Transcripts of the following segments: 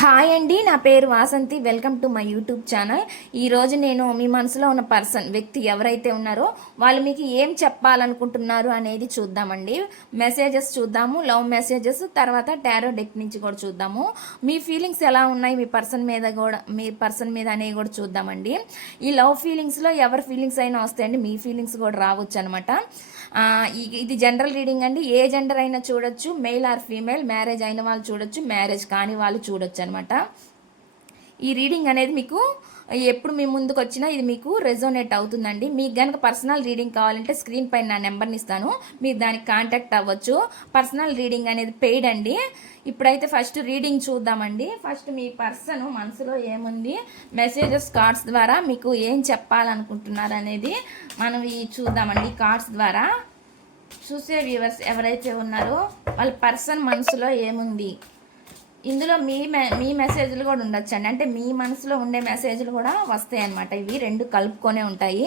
Hi అండి, నా పేరు Vasanthi. Welcome to my YouTube channel. ఈరోజు నేను మీ మనసులో ఉన్న వ్యక్తి ఎవరైతే ఉన్నారో వాళ్ళు మీకు ఏం చెప్పాలనుకుంటున్నారు అనేది చూద్దామండి. మెసేజెస్ చూద్దాము, లవ్ మెసేజెస్, తర్వాత టారో డెక్ నుంచి కూడా చూద్దాము. మీ ఫీలింగ్స్ ఎలా ఉన్నాయి మీ పర్సన్ మీద అనేవి కూడా చూద్దామండి. ఈ లవ్ ఫీలింగ్స్లో ఎవరి ఫీలింగ్స్ అయినా వస్తాయండి, మీ ఫీలింగ్స్ కూడా రావచ్చు అనమాట. ఇది జనరల్ రీడింగ్ అండి. ఏ జెండర్ అయినా చూడొచ్చు, మెయిల్ ఆర్ ఫీమేల్. మ్యారేజ్ అయిన వాళ్ళు చూడొచ్చు, మ్యారేజ్ కాని వాళ్ళు చూడొచ్చు అనమాట. ఈ రీడింగ్ అనేది మీకు ఎప్పుడు మీ ముందుకు వచ్చినా ఇది మీకు రెజోనేట్ అవుతుందండి. మీకు కనుక పర్సనల్ రీడింగ్ కావాలంటే స్క్రీన్ పైన నా నెంబర్ని ఇస్తాను, మీరు దానికి కాంటాక్ట్ అవ్వచ్చు. పర్సనల్ రీడింగ్ అనేది పెయిడ్ అండి. ఇప్పుడైతే ఫస్ట్ రీడింగ్ చూద్దామండి. ఫస్ట్ మీ పర్సన్ మనసులో ఏముంది, మెసేజెస్ కార్డ్స్ ద్వారా మీకు ఏం చెప్పాలనుకుంటున్నారు అనేది మనం చూద్దామండి. కార్డ్స్ ద్వారా చూసే వ్యూవర్స్ ఎవరైతే ఉన్నారో వాళ్ళ పర్సన్ మనసులో ఏముంది, ఇందులో మీ మెసేజ్లు కూడా ఉండొచ్చు అండి. అంటే మీ మనసులో ఉండే మెసేజ్లు కూడా వస్తాయి అన్నమాట. ఇవి రెండు కలుపుకొనే ఉంటాయి.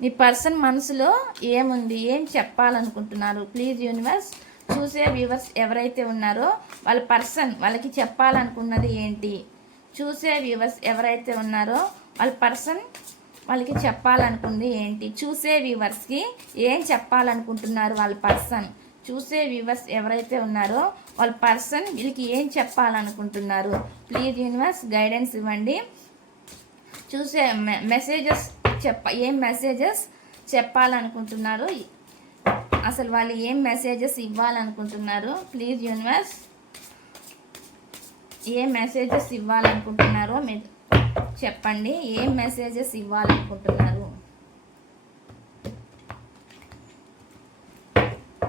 మీ పర్సన్ మనసులో ఏముంది, ఏం చెప్పాలనుకుంటున్నారు, ప్లీజ్ యూనివర్స్. చూసే వ్యూవర్స్ ఎవరైతే ఉన్నారో వాళ్ళ పర్సన్ వాళ్ళకి చెప్పాలనుకున్నది ఏంటి. చూసే వ్యూవర్స్ ఎవరైతే ఉన్నారో వాళ్ళ పర్సన్ వాళ్ళకి చెప్పాలనుకుంది ఏంటి. చూసే వ్యూవర్స్కి ఏం చెప్పాలనుకుంటున్నారు వాళ్ళ పర్సన్. చూసే వ్యూవర్స్ ఎవరైతే ఉన్నారో వాళ్ళ పర్సన్ వీళ్ళకి ఏం చెప్పాలనుకుంటున్నారు. ప్లీజ్ యూనివర్స్ గైడెన్స్ ఇవ్వండి. చూసే మెసేజెస్ ఏం మెసేజెస్ చెప్పాలనుకుంటున్నారు, అసలు వాళ్ళు ఏం మెసేజెస్ ఇవ్వాలనుకుంటున్నారు. ప్లీజ్ యూనివర్స్ ఏం మెసేజెస్ ఇవ్వాలనుకుంటున్నారో మీరు చెప్పండి. ఏం మెసేజెస్ ఇవ్వాలనుకుంటున్నారు,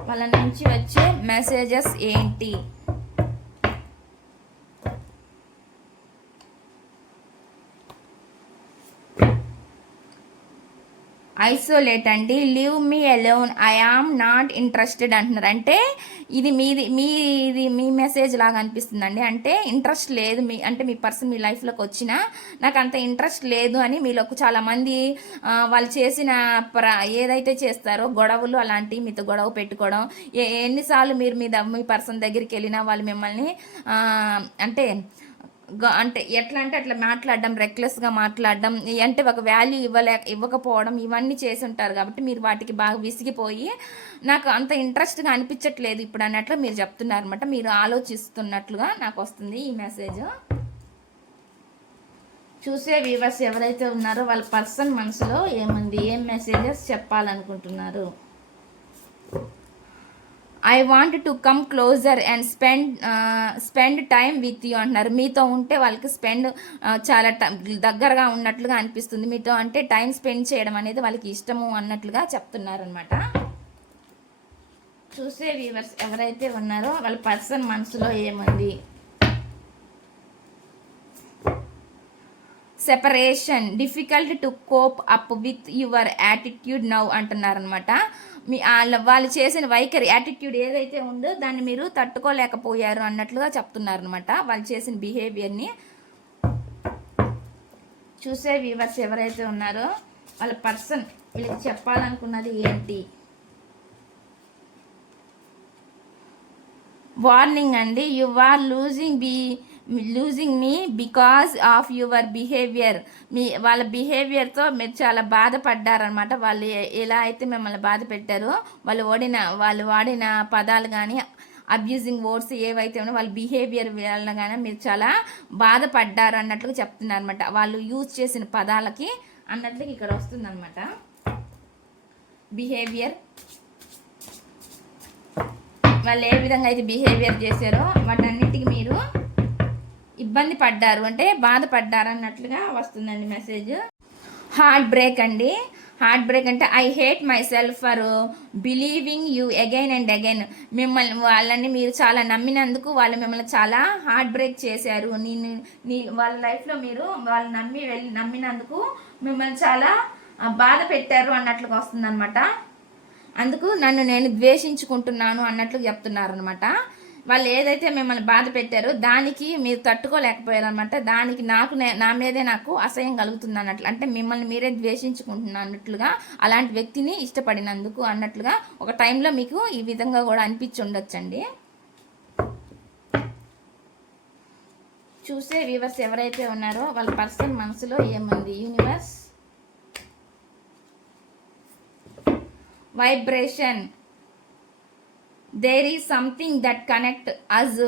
వాళ్ళ నుంచి వచ్చే మెసేజెస్ ఏంటి. ఐసోలేట్ అండి. Leave me alone, I am not interested అంటున్నారు. అంటే ఇది మీ మెసేజ్ లాగా అనిపిస్తుందండి. అంటే ఇంట్రెస్ట్ లేదు అంటే మీ పర్సన్ మీ లైఫ్లోకి వచ్చినా నాకు అంత ఇంట్రెస్ట్ లేదు అని మీలోకి చాలామంది వాళ్ళు చేసిన ఏదైతే చేస్తారో గొడవలు అలాంటివి, మీతో గొడవ పెట్టుకోవడం, ఎన్నిసార్లు మీరు మీ పర్సన్ దగ్గరికి వెళ్ళినా వాళ్ళు మిమ్మల్ని అంటే ఎట్లా అంటే అట్లా మాట్లాడడం, రెక్లెస్గా మాట్లాడడం, అంటే ఒక వాల్యూ ఇవ్వకపోవడం, ఇవన్నీ చేసి ఉంటారు. కాబట్టి మీరు వాటికి బాగా విసిగిపోయి నాకు అంత ఇంట్రెస్ట్గా అనిపించట్లేదు ఇప్పుడు అన్నట్లు మీరు చెప్తున్నారు అనమాట. మీరు ఆలోచిస్తున్నట్లుగా నాకు వస్తుంది ఈ మెసేజ్. చూసే వ్యూవర్స్ ఎవరైతే ఉన్నారో వాళ్ళ పర్సన్ మనసులో ఏముంది, ఏం మెసేజెస్ చెప్పాలనుకుంటున్నారు. I want to come closer and spend time with you అంటున్నారు. మీతో ఉంటే వాళ్ళకి చాలా దగ్గరగా ఉన్నట్లుగా అనిపిస్తుంది. మీతో అంటే టైం స్పెండ్ చేయడం అనేది వాళ్ళకి ఇష్టము అన్నట్లుగా చెప్తున్నారు అనమాట. చూసే వ్యూవర్స్ ఎవరైతే ఉన్నారో వాళ్ళ పర్సన్ మనసులో ఏముంది. Separation, difficult to cope up with your attitude now అంటున్నారనమాట. వాళ్ళు చేసిన వైఖరి, యాటిట్యూడ్ ఏదైతే ఉందో దాన్ని మీరు తట్టుకోలేకపోయారు అన్నట్లుగా చెప్తున్నారు అనమాట, వాళ్ళు చేసిన బిహేవియర్ని. చూసే వ్యూవర్స్ ఎవరైతే ఉన్నారో వాళ్ళ పర్సన్ వీళ్ళకి చెప్పాలనుకున్నది ఏంటి. వార్నింగ్ అండి. You are losing me because of your behaviour. వాళ్ళ బిహేవియర్తో మీరు చాలా బాధపడ్డారనమాట. వాళ్ళు ఎలా అయితే మిమ్మల్ని బాధ పెట్టారో వాళ్ళు వాడిన పదాలు కానీ అబ్యూజింగ్ వర్డ్స్ ఏవైతే ఉన్నాయో వాళ్ళ బిహేవియర్ వల్ల కానీ మీరు చాలా బాధపడ్డారు అన్నట్లుగా చెప్తున్నారు అనమాట. వాళ్ళు యూజ్ చేసిన పదాలకి అన్నట్లుగా ఇక్కడ వస్తుందన్నమాట. బిహేవియర్, వాళ్ళు ఏ విధంగా అయితే బిహేవియర్ చేశారో వాటన్నిటికీ మీరు ఇబ్బంది పడ్డారు, అంటే బాధపడ్డారు అన్నట్లుగా వస్తుందండి మెసేజ్. హార్ట్ బ్రేక్ అండి. హార్ట్ బ్రేక్ అంటే I hate my self for believing you again and again. వాళ్ళని మీరు చాలా నమ్మినందుకు వాళ్ళు మిమ్మల్ని చాలా హార్ట్ బ్రేక్ చేశారు. వాళ్ళ లైఫ్లో మీరు వాళ్ళు నమ్మినందుకు మిమ్మల్ని చాలా బాధ పెట్టారు అన్నట్లుగా వస్తుందన్నమాట. అందుకు నన్ను నేను ద్వేషించుకుంటున్నాను అన్నట్లు చెప్తున్నారు అనమాట. వాళ్ళు ఏదైతే మిమ్మల్ని బాధ పెట్టారో దానికి మీరు తట్టుకోలేకపోయారు అనమాట. దానికి నా మీదే నాకు అసహ్యం కలుగుతుంది అన్నట్లు, అంటే మిమ్మల్ని మీరే ద్వేషించుకుంటున్నా అన్నట్లుగా, అలాంటి వ్యక్తిని ఇష్టపడినందుకు అన్నట్లుగా ఒక టైంలో మీకు ఈ విధంగా కూడా అనిపించి ఉండొచ్చండి. చూసే వ్యూవర్స్ ఎవరైతే ఉన్నారో వాళ్ళ పర్సన్ మనసులో ఏముంది? Universe, vibration, there is something that connect us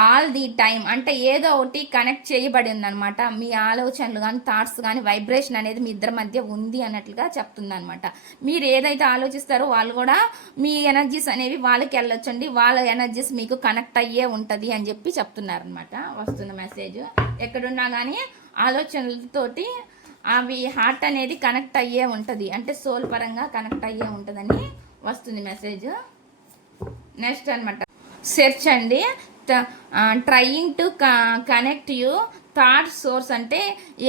all the time. అంటే ఏదో ఒకటి కనెక్ట్ చేయబడి ఉందనమాట. మీ ఆలోచనలు కానీ థాట్స్ కానీ వైబ్రేషన్ అనేది మీ ఇద్దరి మధ్య ఉంది అన్నట్లుగా చెప్తుంది అనమాట. మీరు ఏదైతే ఆలోచిస్తారో వాళ్ళు కూడా మీ ఎనర్జీస్ అనేవి వాళ్ళకి వెళ్ళొచ్చండి. వాళ్ళ ఎనర్జీస్ మీకు కనెక్ట్ అయ్యే ఉంటుంది అని చెప్పి చెప్తున్నారనమాట. వస్తున్న మెసేజ్ ఎక్కడున్నా కానీ ఆలోచనలతోటి అవి హార్ట్ అనేది కనెక్ట్ అయ్యే ఉంటుంది, అంటే సోల్ పరంగా కనెక్ట్ అయ్యే ఉంటుందని వస్తుంది మెసేజ్. నెక్స్ట్ అనమాట సెర్చ్ అండి, trying to connect you thought source. అంటే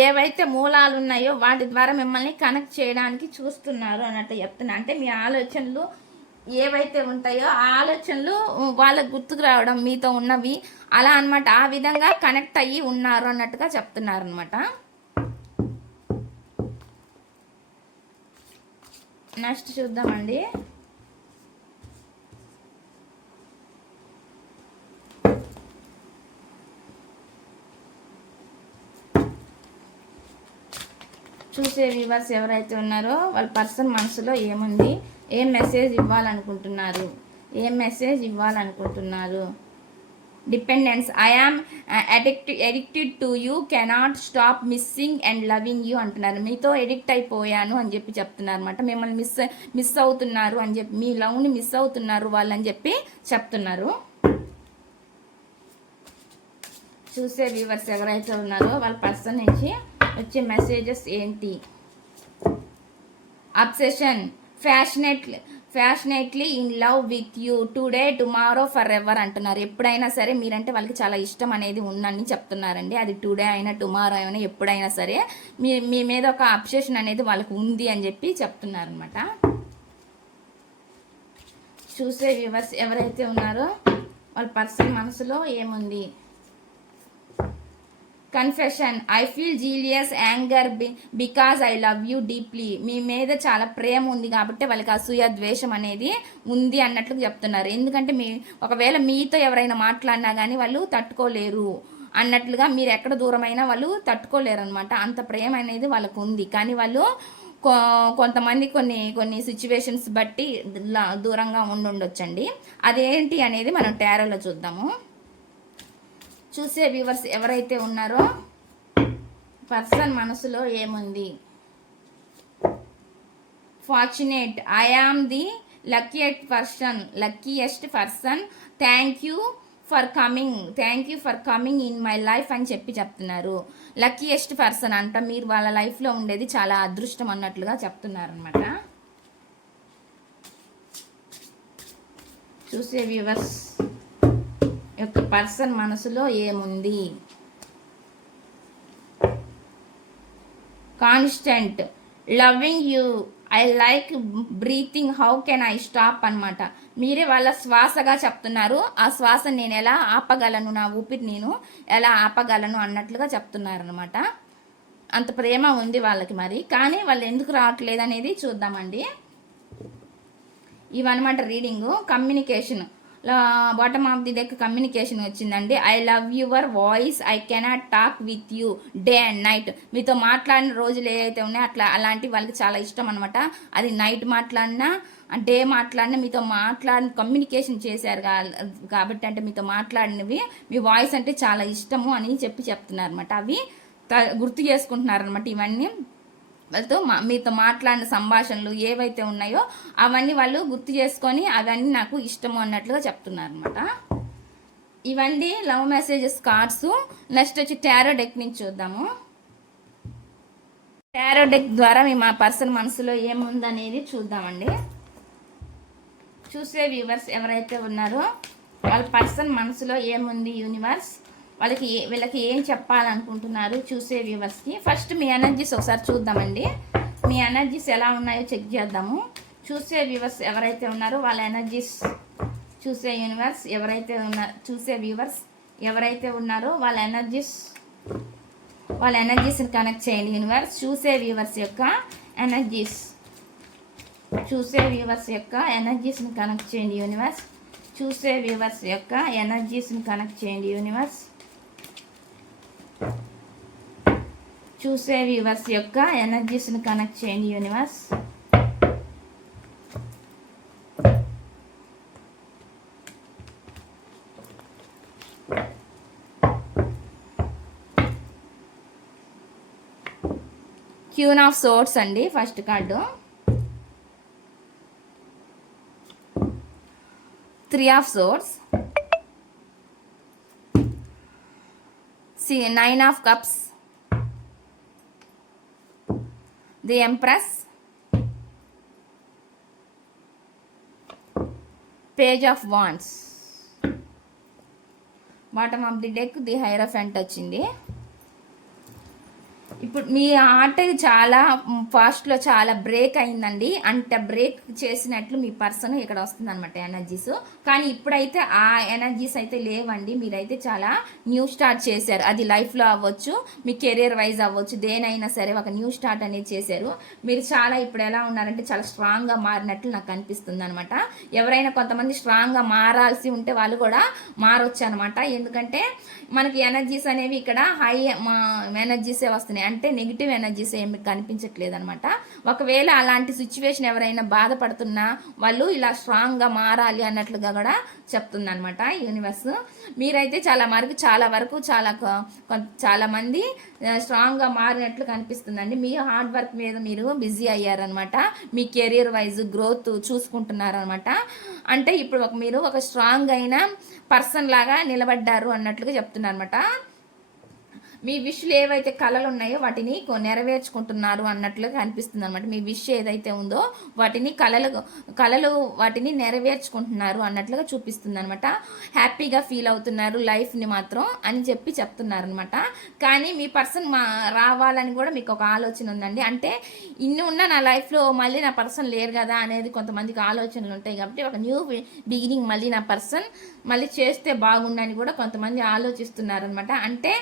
ఏవైతే మూలాలు ఉన్నాయో వాటి ద్వారా మిమ్మల్ని కనెక్ట్ చేయడానికి చూస్తున్నారు అన్నట్టు చెప్తున్నా. అంటే మీ ఆలోచనలు ఏవైతే ఉంటాయో ఆ ఆలోచనలు వాళ్ళకు గుర్తుకు రావడం మీతో ఉన్నవి అలా అనమాట. ఆ విధంగా కనెక్ట్ అయ్యి ఉన్నారు అన్నట్టుగా చెప్తున్నారు అనమాట. నెక్స్ట్ చూద్దామండి. చూసే వ్యూవర్స్ ఎవరైతే ఉన్నారో వాళ్ళ పర్సన్ మనసులో ఏముంది, ఏం మెసేజ్ ఇవ్వాలనుకుంటున్నారు, ఏం మెసేజ్ ఇవ్వాలనుకుంటున్నారు? Dependence, I am addicted to you, cannot stop missing and loving you అంటున్నారు. మీతో ఎడిక్ట్ అయిపోయాను అని చెప్పి చెప్తున్నారు అనమాట. మిమ్మల్ని మిస్ అవుతున్నారు అని చెప్పి, మీ లవ్ని మిస్ అవుతున్నారు వాళ్ళని చెప్పి చెప్తున్నారు. చూసే వ్యూవర్స్ ఎవరైతే ఉన్నారో వాళ్ళ పర్సన్ నుంచి వచ్చే మెసేజెస్ ఏంటి? Obsession, passionately in love with you, today tomorrow forever అంటున్నారు. ఎప్పుడైనా సరే మీరంటే వాళ్ళకి చాలా ఇష్టం అనేది ఉందని చెప్తున్నారండి. అది టుడే అయినా టుమారో అయినా ఎప్పుడైనా సరే మీ మీద ఒక అబ్సెషన్ అనేది వాళ్ళకి ఉంది అని చెప్పి చెప్తున్నారనమాట. చూసే వ్యూవర్స్ ఎవరైతే ఉన్నారో వాళ్ళ పర్సన్ మనసులో ఏముంది? Confession, I feel jealous anger because I love you deeply. మీ మీద చాలా ప్రేమ ఉంది కాబట్టి వాళ్ళకి అసూయ ద్వేషం అనేది ఉంది అన్నట్లు చెప్తున్నారు. ఎందుకంటే ఒకవేళ మీతో ఎవరైనా మాట్లాడినా కానీ వాళ్ళు తట్టుకోలేరు అన్నట్లుగా, మీరు ఎక్కడ దూరమైనా వాళ్ళు తట్టుకోలేరు అనమాట. అంత ప్రేమ అనేది వాళ్ళకు ఉంది. కానీ వాళ్ళు కొంతమంది కొన్ని సిచ్యువేషన్స్ బట్టి దూరంగా ఉండొచ్చండి. అదేంటి అనేది మనం టారోలో చూద్దాము. చూసే వ్యూవర్స్ ఎవరైతే ఉన్నారో పర్సన్ మనసులో ఏముంది? Fortunate, I am the luckiest person, thank you for coming in my life అని చెప్పి చెప్తున్నారు. లక్కీయెస్ట్ పర్సన్ అంట, మీరు వాళ్ళ లైఫ్లో ఉండేది చాలా అదృష్టం అన్నట్లుగా చెప్తున్నారు అనమాట. చూసే వ్యూవర్స్ యొక్క పర్సన్ మనసులో ఏముంది? Constant, loving you, I like breathing, how can I stop అనమాట. మీరే వాళ్ళ శ్వాసగా చెప్తున్నారు. ఆ శ్వాస నేను ఎలా ఆపగలను, నా ఊపిరి నేను ఎలా ఆపగలను అన్నట్లుగా చెప్తున్నారు అనమాట. అంత ప్రేమ ఉంది వాళ్ళకి. మరి కానీ వాళ్ళు ఎందుకు రావట్లేదు అనేది చూద్దామండి. ఇవన్నమాట reading. Communication, bottom of the deck communication వచ్చిందండి. I love your voice, I cannot talk with you day and night. మీతో మాట్లాడిన రోజులు ఏవైతే ఉన్నాయో అలాంటివి వాళ్ళకి చాలా ఇష్టం అనమాట. అది నైట్ మాట్లాడినా డే మాట్లాడినా మీతో కమ్యూనికేషన్ చేశారు కాబట్టి, అంటే మీతో మాట్లాడినవి మీ వాయిస్ అంటే చాలా ఇష్టము అని చెప్తున్నారు అనమాట. అవి గుర్తు చేసుకుంటున్నారనమాట. ఇవన్నీ వాళ్ళతో మీతో మాట్లాడిన సంభాషణలు ఏవైతే ఉన్నాయో అవన్నీ వాళ్ళు గుర్తు చేసుకొని అవన్నీ నాకు ఇష్టము అన్నట్లుగా చెప్తున్నారు అనమాట. ఇవన్నీ లవ్ మెసేజెస్ కార్డ్స్. నెక్స్ట్ వచ్చి టారో డెక్ నుంచి చూద్దాము. టారో డెక్ ద్వారా మా పర్సన్ మనసులో ఏముందనేది చూద్దామండి. చూసే వ్యూవర్స్ ఎవరైతే ఉన్నారో వాళ్ళ పర్సన్ మనసులో ఏముంది? యూనివర్స్ వీళ్ళకి ఏం చెప్పాలనుకుంటున్నారు చూసే వ్యూవర్స్కి? ఫస్ట్ మీ ఎనర్జీస్ ఒకసారి చూద్దామండి. మీ ఎనర్జీస్ ఎలా ఉన్నాయో చెక్ చేద్దాము. చూసే వ్యూవర్స్ ఎవరైతే ఉన్నారో వాళ్ళ ఎనర్జీస్, చూసే యూనివర్స్ చూసే వ్యూవర్స్ ఎవరైతే ఉన్నారో వాళ్ళ ఎనర్జీస్ని కనెక్ట్ చేయండి యూనివర్స్. చూసే వ్యూవర్స్ యొక్క ఎనర్జీస్ని కనెక్ట్ చేయండి యూనివర్స్. చూసే వ్యూవర్స్ యొక్క ఎనర్జీస్ని కనెక్ట్ చేయండి యూనివర్స్. చూసే వ్యూవర్స్ యొక్క ఎనర్జీస్ని కనెక్ట్ చేయండి యూనివర్స్. క్యూన్ ఆఫ్ సోర్డ్స్ అండి first card. 3 of swords, 9 of cups, the empress, page of wands. Bottom of the deck the hierophant వచ్చింది. ఇప్పుడు మీ ఆర్ట్ చాలా ఫాస్ట్లో చాలా బ్రేక్ అయిందండి. అంటే బ్రేక్ చేసినట్లు మీ పర్సన్ ఇక్కడ వస్తుంది అనమాట ఎనర్జీస్. కానీ ఇప్పుడైతే ఆ ఎనర్జీస్ అయితే లేవండి. మీరైతే చాలా న్యూ స్టార్ట్ చేశారు. అది లైఫ్లో అవ్వచ్చు, మీ కెరీర్ వైజ్ అవ్వచ్చు, దేనైనా సరే ఒక న్యూ స్టార్ట్ అనేది చేశారు. మీరు చాలా ఇప్పుడు ఎలా ఉన్నారంటే చాలా స్ట్రాంగ్గా మారినట్లు నాకు అనిపిస్తుంది అనమాట. ఎవరైనా కొంతమంది స్ట్రాంగ్గా మారాల్సి ఉంటే వాళ్ళు కూడా మారొచ్చు అనమాట. ఎందుకంటే మనకి ఎనర్జీస్ అనేవి ఇక్కడ హై ఎనర్జీసే వస్తున్నాయి. అంటే నెగిటివ్ ఎనర్జీస్ ఏమి కనిపించట్లేదు అనమాట. ఒకవేళ అలాంటి సిచ్యువేషన్ ఎవరైనా బాధపడుతున్నా వాళ్ళు ఇలా స్ట్రాంగ్గా మారాలి అన్నట్లుగా కూడా చెప్తుంది అనమాట యూనివర్స్. మీరైతే చాలా వరకు చాలా మంది స్ట్రాంగ్గా మారినట్లు కనిపిస్తుందండి. మీ హార్డ్ వర్క్ మీద మీరు బిజీ అయ్యారనమాట. మీ కెరీర్ వైజ్ గ్రోత్ చూసుకుంటున్నారనమాట. అంటే ఇప్పుడు మీరు ఒక స్ట్రాంగ్ అయిన పర్సన్ లాగా నిలబడ్డారు అన్నట్లుగా చెప్తున్నారు అనమాట. మీ విష్లు ఏవైతే కళలు ఉన్నాయో వాటిని నెరవేర్చుకుంటున్నారు అన్నట్లుగా కనిపిస్తుంది అనమాట. మీ విష్ ఏదైతే ఉందో వాటిని కళలు వాటిని నెరవేర్చుకుంటున్నారు అన్నట్లుగా చూపిస్తుంది అనమాట. హ్యాపీగా ఫీల్ అవుతున్నారు లైఫ్ని మాత్రం అని చెప్తున్నారు అనమాట. కానీ మీ పర్సన్ రావాలని కూడా మీకు ఒక ఆలోచన ఉందండి. అంటే ఇన్ని ఉన్న నా లైఫ్లో మళ్ళీ నా పర్సన్ లేరు కదా అనేది కొంతమందికి ఆలోచనలు ఉంటాయి. కాబట్టి ఒక న్యూ బిగినింగ్ మళ్ళీ నా పర్సన్ మళ్ళీ చేస్తే బాగుండని కూడా కొంతమంది ఆలోచిస్తున్నారు అనమాట. అంటే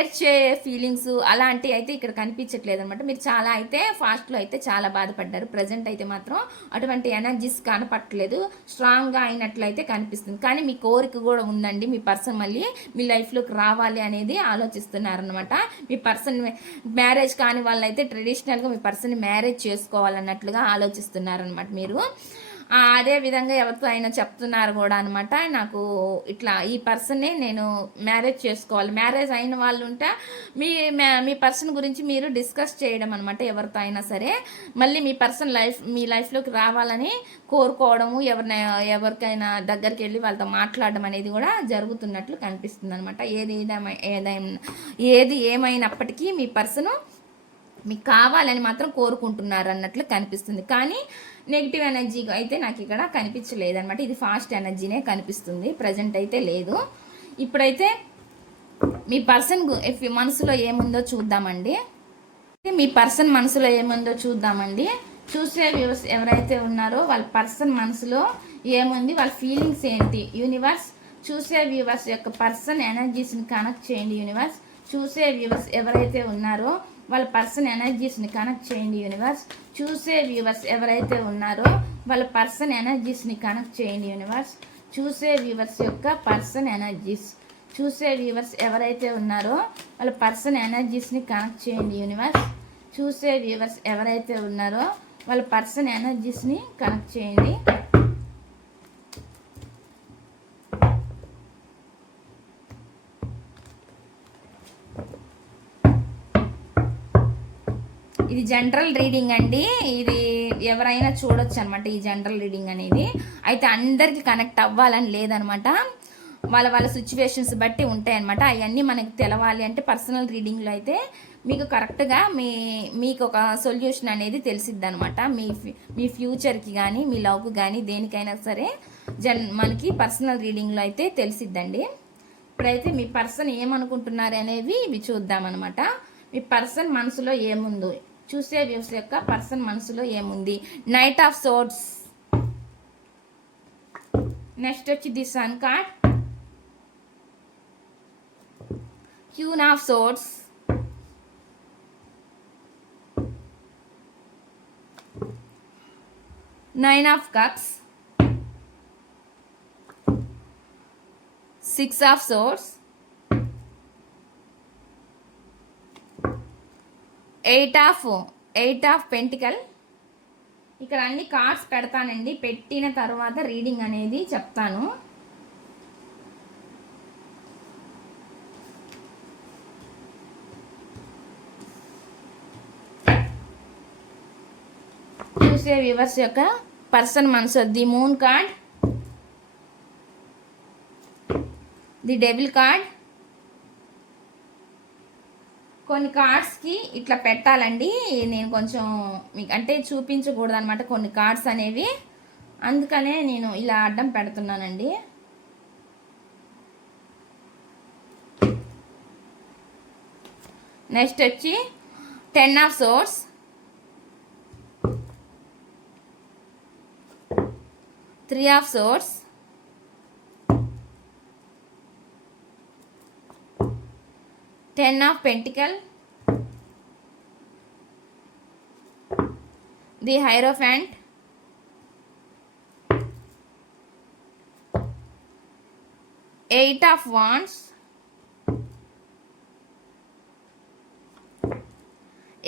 ఏడ్చే ఫీలింగ్స్ అలాంటివి అయితే ఇక్కడ కనిపించట్లేదు అనమాట. మీరు చాలా అయితే ఫాస్ట్లో అయితే చాలా బాధపడ్డారు. ప్రజెంట్ అయితే మాత్రం అటువంటి ఎనర్జీస్ కనపట్టలేదు. స్ట్రాంగ్గా అయినట్లయితే కనిపిస్తుంది. కానీ మీ కోరిక కూడా ఉందండి. మీ పర్సన్ మళ్ళీ మీ లైఫ్లోకి రావాలి అనేది ఆలోచిస్తున్నారనమాట. మీ పర్సన్ మ్యారేజ్ కాని వాళ్ళైతే ట్రెడిషనల్గా మీ పర్సన్ మ్యారేజ్ చేసుకోవాలన్నట్లుగా ఆలోచిస్తున్నారనమాట మీరు. అదే విధంగా ఎవరితో అయినా చెప్తున్నారు కూడా అనమాట. నాకు ఇట్లా ఈ పర్సన్నే నేను మ్యారేజ్ చేసుకోవాలి. మ్యారేజ్ అయిన వాళ్ళు ఉంటే మీ పర్సన్ గురించి మీరు డిస్కస్ చేయడం అనమాట. ఎవరితో అయినా సరే మళ్ళీ మీ లైఫ్లోకి రావాలని కోరుకోవడము, ఎవరికైనా దగ్గరికి వెళ్ళి వాళ్ళతో మాట్లాడడం అనేది కూడా జరుగుతున్నట్లు కనిపిస్తుంది అనమాట. ఏది ఏమైనప్పటికీ మీ పర్సను మీకు కావాలని మాత్రం కోరుకుంటున్నారు అన్నట్లు కనిపిస్తుంది. కానీ నెగిటివ్ ఎనర్జీ అయితే నాకు ఇక్కడ కనిపించలేదన్నమాట. ఇది ఫాస్ట్ ఎనర్జీనే కనిపిస్తుంది. ప్రజెంట్ అయితే లేదు. ఇప్పుడైతే మీ పర్సన్ మనసులో ఏముందో చూద్దామండి. మీ పర్సన్ మనసులో ఏముందో చూద్దామండి. చూసే వ్యూవర్స్ ఎవరైతే ఉన్నారో వాళ్ళ పర్సన్ మనసులో ఏముంది, వాళ్ళ ఫీలింగ్స్ ఏంటి యూనివర్స్. చూసే వ్యూవర్స్ యొక్క పర్సన్ ఎనర్జీస్ని కనెక్ట్ చేయండి యూనివర్స్. చూసే వ్యూవర్స్ ఎవరైతే ఉన్నారో వాళ్ళ పర్సన్ ఎనర్జీస్ని కనెక్ట్ చేయండి యూనివర్స్. చూసే వ్యూవర్స్ ఎవరైతే ఉన్నారో వాళ్ళ పర్సన్ ఎనర్జీస్ని కనెక్ట్ చేయండి యూనివర్స్. చూసే వ్యూవర్స్ యొక్క పర్సన్ ఎనర్జీస్. చూసే వ్యూవర్స్ ఎవరైతే ఉన్నారో వాళ్ళ పర్సన్ ఎనర్జీస్ని కనెక్ట్ చేయండి యూనివర్స్. చూసే వ్యూవర్స్ ఎవరైతే ఉన్నారో వాళ్ళ పర్సన్ ఎనర్జీస్ని కనెక్ట్ చేయండి. ఇది జనరల్ రీడింగ్ అండి. ఇది ఎవరైనా చూడొచ్చు అనమాట ఈ జనరల్ రీడింగ్ అనేది. అయితే అందరికీ కనెక్ట్ అవ్వాలని లేదనమాట. వాళ్ళ సిచ్యువేషన్స్ బట్టి ఉంటాయన్నమాట. అవన్నీ మనకి తెలవాలి అంటే పర్సనల్ రీడింగ్లో అయితే మీకు కరెక్ట్గా మీకు ఒక సొల్యూషన్ అనేది తెలిసిద్ది అనమాట. మీ ఫ్యూచర్కి కానీ మీ లవ్కి కానీ దేనికైనా సరే మనకి పర్సనల్ రీడింగ్లో అయితే తెలిసిద్దండి. ఇప్పుడైతే మీ పర్సన్ ఏమనుకుంటున్నారు అనేవి ఇవి చూద్దామన్నమాట. మీ పర్సన్ మనసులో ఏముందో చూసే వ్యూస్ యొక్క పర్సన్ మనసులో ఏముంది. నైట్ ఆఫ్ సోర్డ్స్, నెక్స్ట్ వచ్చి the sun card, queen of swords, nine of cups, 6 of swords, eight of pentacle. ఇక్కడ అన్ని కార్డ్స్ పెడతానండి, పెట్టిన తర్వాత రీడింగ్ అనేది చెప్తాను. చూసే వ్యూవర్స్ యొక్క పర్సన్ మనసు. The moon card, the devil card. కొన్ని కార్డ్స్కి ఇట్లా పెట్టాలండి, నేను కొంచెం మీకు అంటే చూపించకూడదు అనమాట కొన్ని కార్డ్స్ అనేవి, అందుకనే నేను ఇలా అడ్డం పెడుతున్నానండి. నెక్స్ట్ వచ్చి 10 of swords, 3 of swords, 10 of pentacle, the hierophant, eight of wands,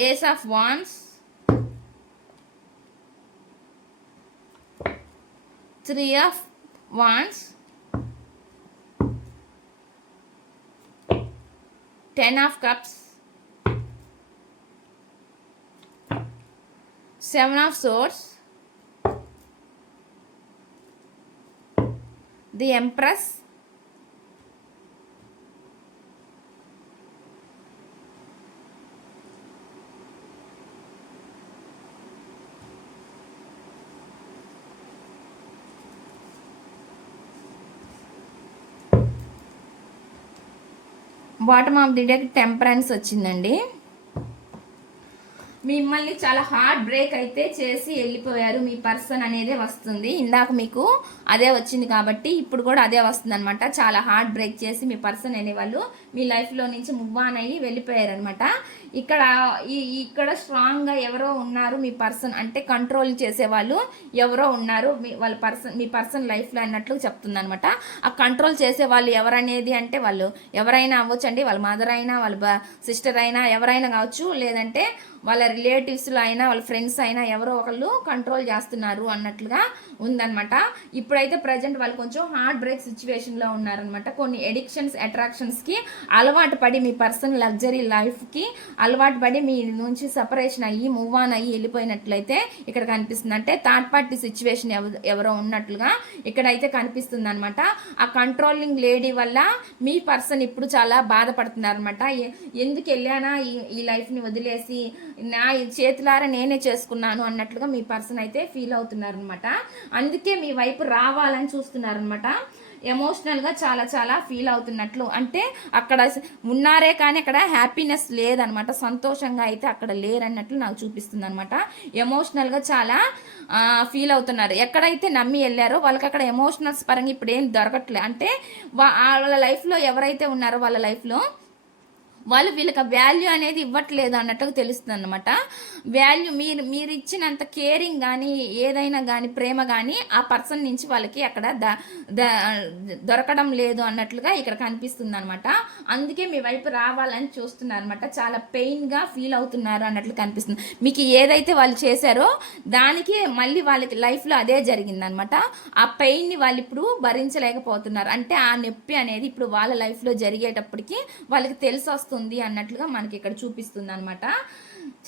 ace of wands, 3 of wands, 10 of cups, 7 of swords, the empress, bottom of the deck temperance వచ్చిందండి. మిమ్మల్ని చాలా హార్డ్ బ్రేక్ అయితే చేసి వెళ్ళిపోయారు మీ పర్సన్ అనేదే వస్తుంది. ఇందాక మీకు అదే వచ్చింది కాబట్టి ఇప్పుడు కూడా అదే వస్తుంది అనమాట. చాలా హార్డ్ బ్రేక్ చేసి మీ పర్సన్ అనేవాళ్ళు మీ లైఫ్లో నుంచి మూవ్ ఆన్ అయ్యి వెళ్ళిపోయారు అనమాట. ఇక్కడ స్ట్రాంగ్గా ఎవరో ఉన్నారు మీ పర్సన్, అంటే కంట్రోల్ చేసేవాళ్ళు ఎవరో ఉన్నారు మీ పర్సన్ లైఫ్లో అన్నట్లు చెప్తుంది అనమాట. ఆ కంట్రోల్ చేసే వాళ్ళు ఎవరనేది అంటే వాళ్ళు ఎవరైనా అవ్వచ్చండి, వాళ్ళ మదర్ అయినా వాళ్ళ సిస్టర్ అయినా ఎవరైనా కావచ్చు, లేదంటే వాళ్ళ రిలేటివ్స్లో అయినా వాళ్ళ ఫ్రెండ్స్ అయినా ఎవరో ఒకళ్ళు కంట్రోల్ చేస్తున్నారు అన్నట్లుగా ఉందన్నమాట. ఇప్పుడైతే ప్రజెంట్ వాళ్ళు కొంచెం హార్ట్ బ్రేక్ సిచ్యువేషన్లో ఉన్నారనమాట. కొన్ని ఎడిక్షన్స్ అట్రాక్షన్స్కి అలవాటు పడి మీ పర్సన్ లగ్జరీ లైఫ్కి అలవాటు పడి మీ నుంచి సపరేషన్ అయ్యి మూవ్ ఆన్ అయ్యి వెళ్ళిపోయినట్లయితే ఇక్కడ కనిపిస్తుంది. అంటే థర్డ్ పార్టీ సిచ్యువేషన్ ఎవరో ఉన్నట్లుగా ఇక్కడైతే కనిపిస్తుంది అనమాట. ఆ కంట్రోలింగ్ లేడీ వల్ల మీ పర్సన్ ఇప్పుడు చాలా బాధపడుతున్నారు అనమాట. ఎందుకు వెళ్ళానా ఈ లైఫ్ని వదిలేసి, నా చేతులారా నేనే చేసుకున్నాను అన్నట్లుగా మీ పర్సన్ అయితే ఫీల్ అవుతున్నారు అనమాట. అందుకే మీ వైపు రావాలని చూస్తున్నారు అనమాట. ఎమోషనల్గా చాలా చాలా ఫీల్ అవుతున్నట్లు, అంటే అక్కడ ఉన్నారే కానీ అక్కడ హ్యాపీనెస్ లేదనమాట, సంతోషంగా అయితే అక్కడ లేరన్నట్లు నాకు చూపిస్తుంది అనమాట. ఎమోషనల్గా చాలా ఫీల్ అవుతున్నారు. ఎక్కడైతే నమ్మి వెళ్ళారో వాళ్ళకి అక్కడ ఎమోషనల్స్ పరంగా ఇప్పుడు ఏం దొరకట్లేదు. అంటే వాళ్ళ లైఫ్లో ఎవరైతే ఉన్నారో వాళ్ళ లైఫ్లో వాళ్ళు వీళ్ళకి వాల్యూ అనేది ఇవ్వట్లేదు అన్నట్టుగా తెలుస్తుంది అనమాట. వాల్యూ మీరు ఇచ్చినంత కేరింగ్ కానీ ఏదైనా కానీ ప్రేమ కానీ ఆ పర్సన్ నుంచి వాళ్ళకి అక్కడ దొరకడం లేదు అన్నట్లుగా ఇక్కడ కనిపిస్తుంది అనమాట. అందుకే మీ వైపు రావాలని చూస్తున్నారు అనమాట. చాలా పెయిన్గా ఫీల్ అవుతున్నారు అన్నట్లు కనిపిస్తుంది. మీకు ఏదైతే వాళ్ళు చేశారో దానికి మళ్ళీ వాళ్ళకి లైఫ్లో అదే జరిగిందనమాట. ఆ పెయిన్ని వాళ్ళు ఇప్పుడు భరించలేకపోతున్నారు. అంటే ఆ నొప్పి అనేది ఇప్పుడు వాళ్ళ లైఫ్లో జరిగేటప్పటికి వాళ్ళకి తెలిసి వస్తుంది అన్నట్లుగా మనకి ఇక్కడ చూపిస్తుంది అనమాట.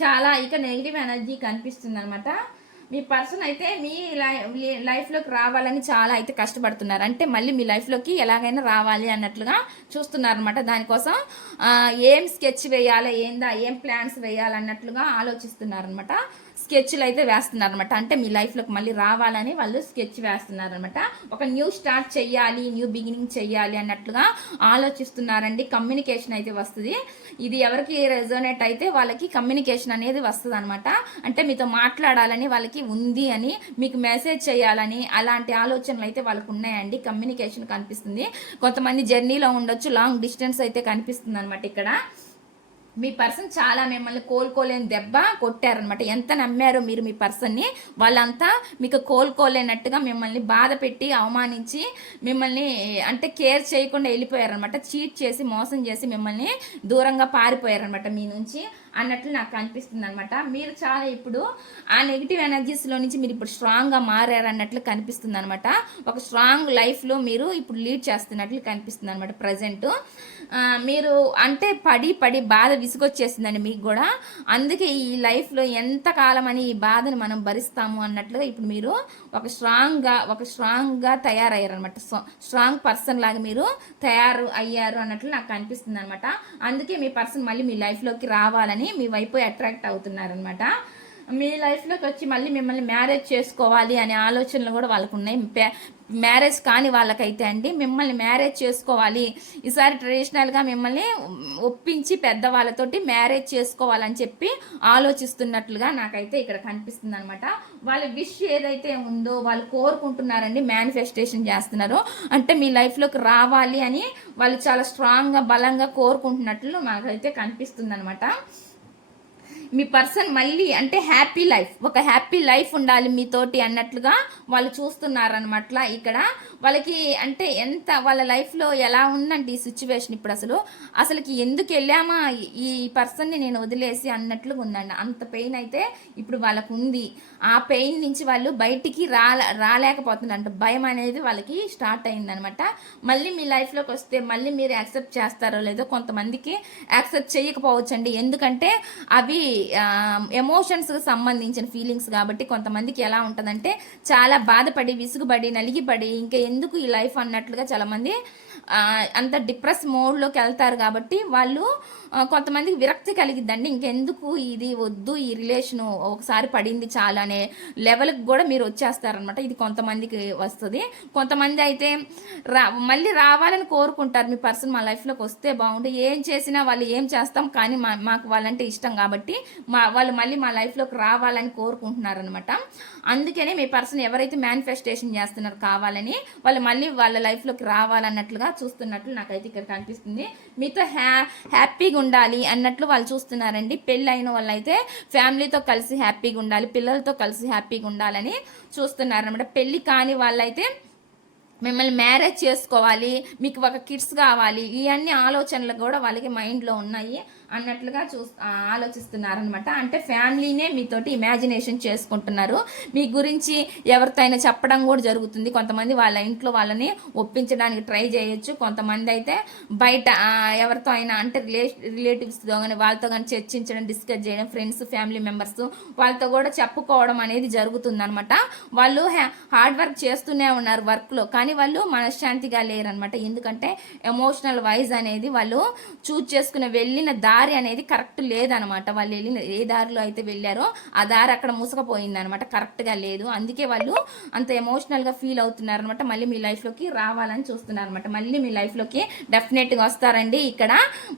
చాలా ఇక నెగిటివ్ ఎనర్జీ కనిపిస్తుంది అనమాట. మీ పర్సన్ అయితే మీ లైఫ్లోకి రావాలని చాలా అయితే కష్టపడుతున్నారు. అంటే మళ్ళీ మీ లైఫ్లోకి ఎలాగైనా రావాలి అన్నట్లుగా చూస్తున్నారు అనమాట. దానికోసం ఏం స్కెచ్ వేయాలి, ఏం ప్లాన్స్ వేయాలి అన్నట్లుగా ఆలోచిస్తున్నారు అనమాట. స్కెచ్లు అయితే వేస్తున్నారు అనమాట. అంటే మీ లైఫ్లోకి మళ్ళీ రావాలని వాళ్ళు స్కెచ్ వేస్తున్నారు అనమాట. ఒక న్యూ స్టార్ట్ చెయ్యాలి, న్యూ బిగినింగ్ చెయ్యాలి అన్నట్లుగా ఆలోచిస్తున్నారండి. కమ్యూనికేషన్ అయితే వస్తుంది. ఇది ఎవరికి రెజోనేట్ అయితే వాళ్ళకి కమ్యూనికేషన్ అనేది వస్తుంది అనమాట. అంటే మీతో మాట్లాడాలని వాళ్ళకి ఉంది అని, మీకు మెసేజ్ చేయాలని అలాంటి ఆలోచనలు అయితే వాళ్ళకు ఉన్నాయండి. కమ్యూనికేషన్ కనిపిస్తుంది. కొంతమంది జర్నీలో ఉండొచ్చు, లాంగ్ డిస్టెన్స్ అయితే కనిపిస్తుంది అనమాట ఇక్కడ. మీ పర్సన్ చాలా మిమ్మల్ని కోలుకోలేని దెబ్బ కొట్టారనమాట. ఎంత నమ్మారో మీరు మీ పర్సన్ని, వాళ్ళంతా మీకు కోలుకోలేనట్టుగా మిమ్మల్ని బాధ పెట్టి అవమానించి మిమ్మల్ని అంటే కేర్ చేయకుండా వెళ్ళిపోయారనమాట. చీట్ చేసి మోసం చేసి మిమ్మల్ని దూరంగా పారిపోయారనమాట మీ నుంచి అన్నట్లు నాకు కనిపిస్తుంది అనమాట. మీరు చాలా ఇప్పుడు ఆ నెగిటివ్ ఎనర్జీస్లో నుంచి మీరు ఇప్పుడు స్ట్రాంగ్గా మారారన్నట్లు కనిపిస్తుంది అనమాట. ఒక స్ట్రాంగ్ లైఫ్లో మీరు ఇప్పుడు లీడ్ చేస్తున్నట్లు కనిపిస్తుంది అనమాట ప్రజెంట్. మీరు అంటే పడి పడి బాధ విసుగొచ్చేసిందండి మీకు కూడా. అందుకే ఈ లైఫ్లో ఎంతకాలం అని ఈ బాధను మనం భరిస్తాము అన్నట్లుగా ఇప్పుడు మీరు ఒక స్ట్రాంగ్గా తయారయ్యారనమాట. స్ట్రాంగ్ పర్సన్ లాగా మీరు తయారు అయ్యారు అన్నట్లు నాకు కనిపిస్తుంది అనమాట. అందుకే మీ పర్సన్ మళ్ళీ మీ లైఫ్లోకి రావాలని మీ వైపు అట్రాక్ట్ అవుతున్నారనమాట. మీ లైఫ్లోకి వచ్చి మళ్ళీ మిమ్మల్ని మ్యారేజ్ చేసుకోవాలి అనే ఆలోచనలు కూడా వాళ్ళకు ఉన్నాయి. మ్యారేజ్ కాని వాళ్ళకైతే అండి మిమ్మల్ని మ్యారేజ్ చేసుకోవాలి, ఈసారి ట్రెడిషనల్గా మిమ్మల్ని ఒప్పించి పెద్దవాళ్ళతోటి మ్యారేజ్ చేసుకోవాలని చెప్పి ఆలోచిస్తున్నట్లుగా నాకైతే ఇక్కడ కనిపిస్తుంది అనమాట. వాళ్ళ విష్ ఏదైతే ఉందో వాళ్ళు కోరుకుంటున్నారండి, మేనిఫెస్టేషన్ చేస్తున్నారు. అంటే మీ లైఫ్లోకి రావాలి అని వాళ్ళు చాలా స్ట్రాంగ్గా బలంగా కోరుకుంటున్నట్లు నాకైతే కనిపిస్తుంది అనమాట. మీ పర్సన్ మళ్ళీ అంటే ఒక హ్యాపీ లైఫ్ ఉండాలి మీతోటి అన్నట్లుగా వాళ్ళు చూస్తున్నారనమాట. ఇక్కడ వాళ్ళకి అంటే ఎంత వాళ్ళ లైఫ్లో ఎలా ఉందంటే ఈ సిచ్యువేషన్ ఇప్పుడు అసలుకి ఎందుకు వెళ్ళామా ఈ పర్సన్ని నేను వదిలేసి అన్నట్లుగా ఉందండి. అంత పెయిన్ అయితే ఇప్పుడు వాళ్ళకు ఉంది. ఆ పెయిన్ నుంచి వాళ్ళు బయటికి రాలేకపోతుందంట. భయం అనేది వాళ్ళకి స్టార్ట్ అయిందనమాట. మళ్ళీ మీ లైఫ్లోకి వస్తే మళ్ళీ మీరు యాక్సెప్ట్ చేస్తారో లేదో, కొంతమందికి యాక్సెప్ట్ చేయకపోవచ్చండి. ఎందుకంటే అవి ఎమోషన్స్కి సంబంధించిన ఫీలింగ్స్ కాబట్టి కొంతమందికి ఎలా ఉంటుందంటే చాలా బాధపడి విసుగుపడి నలిగిపడి ఇంకా ఎందుకు ఈ లైఫ్ అన్నట్లుగా చాలామంది అంత డిప్రెస్ మోడ్లోకి వెళ్తారు. కాబట్టి వాళ్ళు కొంతమందికి విరక్తి కలిగిద్దండి. ఇంకెందుకు ఇది వద్దు, ఈ రిలేషను ఒకసారి పడింది చాలా అనే లెవెల్కి కూడా మీరు వచ్చేస్తారనమాట. ఇది కొంతమందికి వస్తుంది. కొంతమంది అయితే మళ్ళీ రావాలని కోరుకుంటారు. మీ పర్సన్ మా లైఫ్లోకి వస్తే బాగుంటుంది, ఏం చేసినా వాళ్ళు ఏం చేస్తాం కానీ మాకు వాళ్ళంటే ఇష్టం కాబట్టి వాళ్ళు మళ్ళీ మా లైఫ్లోకి రావాలని కోరుకుంటున్నారనమాట. అందుకనే మీ పర్సన్ ఎవరైతే మేనిఫెస్టేషన్ చేస్తున్నారు కావాలని వాళ్ళు మళ్ళీ వాళ్ళ లైఫ్లోకి రావాలన్నట్లుగా చూస్తున్నట్లు నాకైతే ఇక్కడ కనిపిస్తుంది. మీతో హ్యాపీగా ఉండాలి అన్నట్లు వాళ్ళు చూస్తున్నారండి. పెళ్ళి అయిన వాళ్ళైతే ఫ్యామిలీతో కలిసి హ్యాపీగా ఉండాలి, పిల్లలతో కలిసి హ్యాపీగా ఉండాలని చూస్తున్నారనమాట. పెళ్ళి కాని వాళ్ళైతే మిమ్మల్ని మ్యారేజ్ చేసుకోవాలి, మీకు ఒక కిడ్స్ కావాలి, ఇవన్నీ ఆలోచనలు కూడా వాళ్ళకి మైండ్లో ఉన్నాయి అన్నట్లుగా ఆలోచిస్తున్నారనమాట. అంటే ఫ్యామిలీనే మీతోటి ఇమాజినేషన్ చేసుకుంటున్నారు. మీ గురించి ఎవరితో అయినా చెప్పడం కూడా జరుగుతుంది. కొంతమంది వాళ్ళ ఇంట్లో వాళ్ళని ఒప్పించడానికి ట్రై చేయొచ్చు. కొంతమంది అయితే బయట ఎవరితో అయినా అంటే రిలేటివ్స్తో కానీ వాళ్ళతో కానీ చర్చించడం, డిస్కస్ చేయడం, ఫ్రెండ్స్ ఫ్యామిలీ మెంబర్స్ వాళ్ళతో కూడా చెప్పుకోవడం అనేది జరుగుతుందనమాట. వాళ్ళు హార్డ్ వర్క్ చేస్తూనే ఉన్నారు వర్క్లో, కానీ వాళ్ళు మనశ్శాంతిగా లేరనమాట. ఎందుకంటే ఎమోషనల్ వైజ్ అనేది వాళ్ళు చూజ్ చేసుకుని వెళ్ళిన దారి అనేది కరెక్ట్ లేదనమాట. వాళ్ళు వెళ్ళిన ఏ దారిలో అయితే వెళ్ళారో ఆ దారి అక్కడ మూసుకుపోయిందనమాట, కరెక్ట్గా లేదు. అందుకే వాళ్ళు అంత ఎమోషనల్గా ఫీల్ అవుతున్నారనమాట. మళ్ళీ మీ లైఫ్లోకి రావాలని చూస్తున్నారనమాట. మళ్ళీ మీ లైఫ్లోకి డెఫినెట్గా వస్తారండి. ఇక్కడ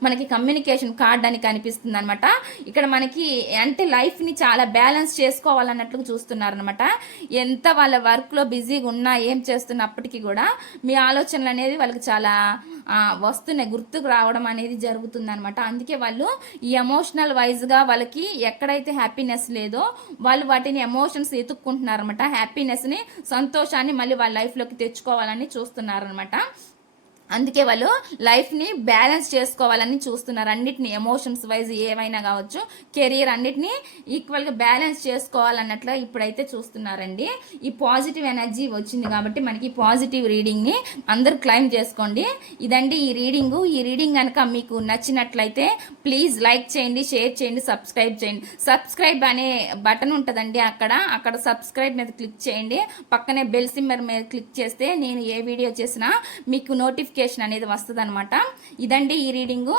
మనకి కమ్యూనికేషన్ కార్డ్ అని కనిపిస్తుంది అనమాట. ఇక్కడ మనకి అంటే లైఫ్ని చాలా బ్యాలెన్స్ చేసుకోవాలన్నట్లు చూస్తున్నారనమాట. ఎంత వాళ్ళ వర్క్లో బిజీగా ఉన్నా ఏం చేస్తున్నప్పటికీ కూడా మీ ఆలోచనలు అనేది వాళ్ళకి చాలా వస్తున్నాయి, గుర్తుకు రావడం అనేది జరుగుతుంది అనమాట. అందుకే వాళ్ళు ఈ ఎమోషనల్ వైజ్గా వాళ్ళకి ఎక్కడైతే హ్యాపీనెస్ లేదో వాళ్ళు వాటిని ఎమోషన్స్ ఎత్తుక్కుంటున్నారనమాట. హ్యాపీనెస్ని, సంతోషాన్ని మళ్ళీ వాళ్ళ లైఫ్లోకి తెచ్చుకోవాలని చూస్తున్నారనమాట. అందుకే వాళ్ళు లైఫ్ని బ్యాలెన్స్ చేసుకోవాలని చూస్తున్నారు. అన్నిటిని ఎమోషన్స్ వైజ్ ఏమైనా కావచ్చు, కెరీర్ అన్నిటినీ ఈక్వల్గా బ్యాలెన్స్ చేసుకోవాలన్నట్లు ఇప్పుడైతే చూస్తున్నారండి. ఈ పాజిటివ్ ఎనర్జీ వచ్చింది కాబట్టి మనకి పాజిటివ్ రీడింగ్ని అందరూ క్లైమ్ చేసుకోండి. ఇదండి ఈ రీడింగు. ఈ రీడింగ్ కనుక మీకు నచ్చినట్లయితే ప్లీజ్ లైక్ చేయండి, షేర్ చేయండి, సబ్స్క్రైబ్ చేయండి. సబ్స్క్రైబ్ అనే బటన్ ఉంటుందండి, అక్కడ సబ్స్క్రైబ్ మీద క్లిక్ చేయండి. పక్కనే బెల్ సింబల్ మీద క్లిక్ చేస్తే నేను ఏ వీడియో చేసినా మీకు నోటిఫికేషన్ అనేది వస్తుంది అనమాట. ఇదండి ఈ రీడింగు.